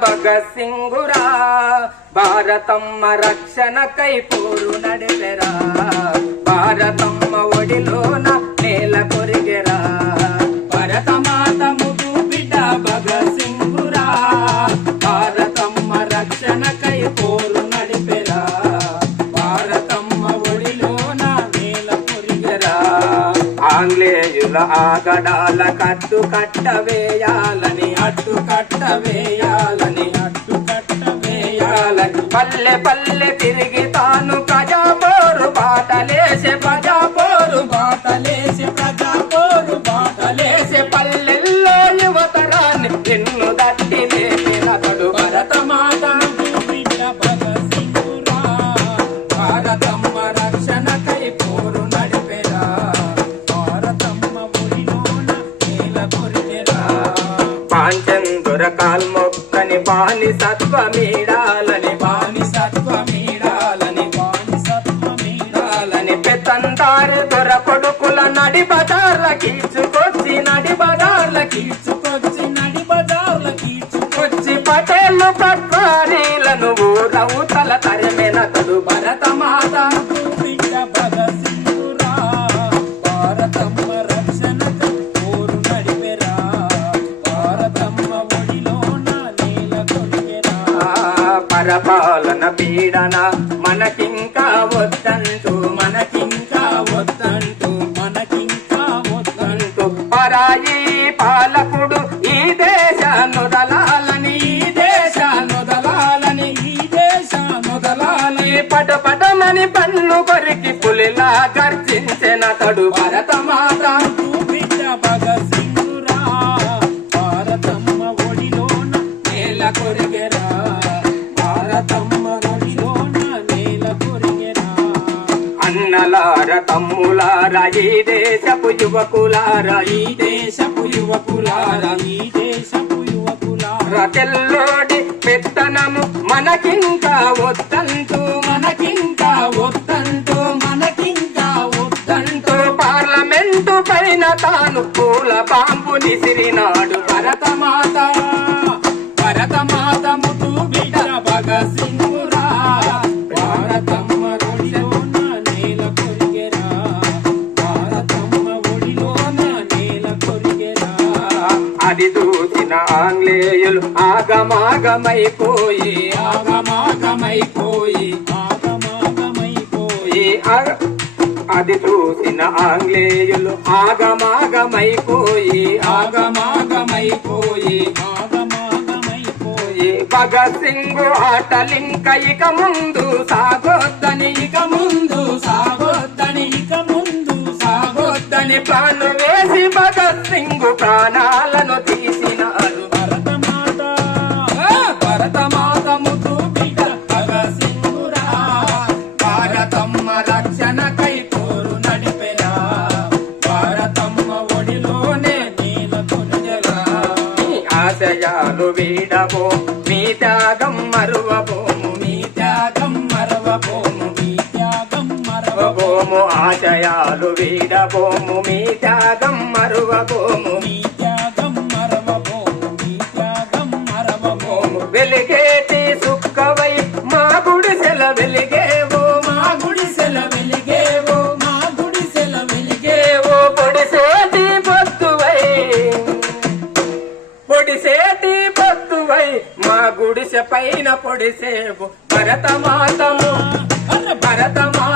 భగత్ సింగురా భారతమ్మ రక్షణకై పోరు నడిపెరా. భారతమ్మ ఒడిలోన నేల కొరిగెరా. భరతమాత ముదు బిడ్డ భగత్ సింగురా భారతమ్మ రక్షణకై పోరు నడిపెరా. భారతమ్మ ఒడిలోన నేల కొరిగెరా. ఆంగ్లేయుల ఆగడాల కట్టు కట్టవేయాలని అట్టు కట్ట వేయాలని అట్టు కట్ట వేయాలని. పల్లె పల్లె తిరిగి తాను ప్రజా పాంచందుర కాల్మొక్కని బాని సత్వమీడాలని బాని సత్వమీడాలని బాని సత్వమీడాలని. పెత్తందారి దొర కొడుకుల నడి బజార్ల కీచుకొచ్చి నడి బజార్ల కీచుకొచ్చి నడి బజార్ల కీచుకొచ్చి పటేళ్ళు పట్వారీలను పరపాలన పీడన మనకింకా వద్దంటూ మనకింకా వద్దంటూ మనకింకా వద్దంటూ. పరాయి పాలకుడు ఈ దేశానుదలాలని ఈ దేశానుదలాలని ఈ దేశానుదలాలని పట పటమని పన్ను కొరికి పులిలా గర్జించిన తడు అన్నలార తమ్ములార ఈ దేశపు యువకులార ఈ దేశపు యువకులార ఈ దేశపు యువకులార. తెల్లోడి పెత్తనము మనకింకా వద్దంటూ మనకింకా వద్దంటూ మనకింకా వద్దంటూ పార్లమెంటు పైన తాను పూల బాంబు సిరినాడు భరతమాత. అది చూసిన ఆంగ్లేయులు ఆగమాగమైపోయి. ఆగమాగమైపోయి అది చూసిన ఆంగ్లేయులు ఆగమాగమైపోయి. ఆగమాగమైపోయి ఆగమాగమైపోయి. భగత్ సింగ్ ఆటలింక ఇక ముందు సాగొద్దని ఆశయాలు వీడబో మీ త్యాగం మరువబోము మీ త్యాగం మరవబోము మీ త్యాగం మరవబోము ఆశయాలు వీడబోము మీ త్యాగం మరువబోము. పొడిసేటి పొద్దువై మా గుడిసె పైన పొడిసేవు భరతమాతము. భరతమా